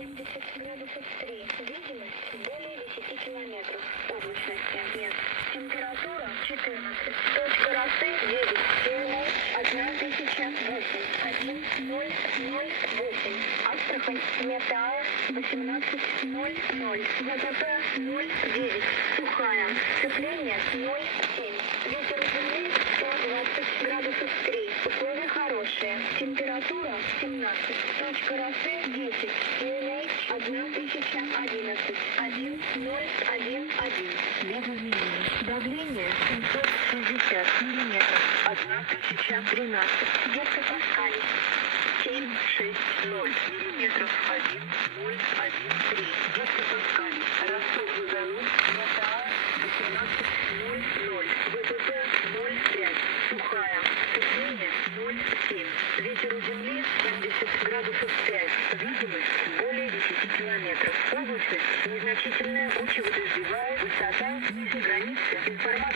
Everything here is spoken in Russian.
70 градусов 3. Видимость более 10 километров. Облачности нет. Температура 14. Точка росы 9. pH 1008. Астрахань. Металл 18:00. ВТП 0,9. Сухая. Сцепление 0,7. Ветер земли 120 градусов 3. Условия хорошие. Температура 17. Точка росы 10. pH 1011. 1011. Без изменений. Давление 760 миллиметров. 1013. Гектопаскаль 760 миллиметров. 1013. Гектопаскаль. Ростов Газовод. Металл 18:00. ВТП 0,5. Сухая. Сцепление 0,7. Ветер у земли 70 градусов 5. Видимость более 10 километров. Облачность незначительная, кучево-дождевая, высота ниже границы. Информация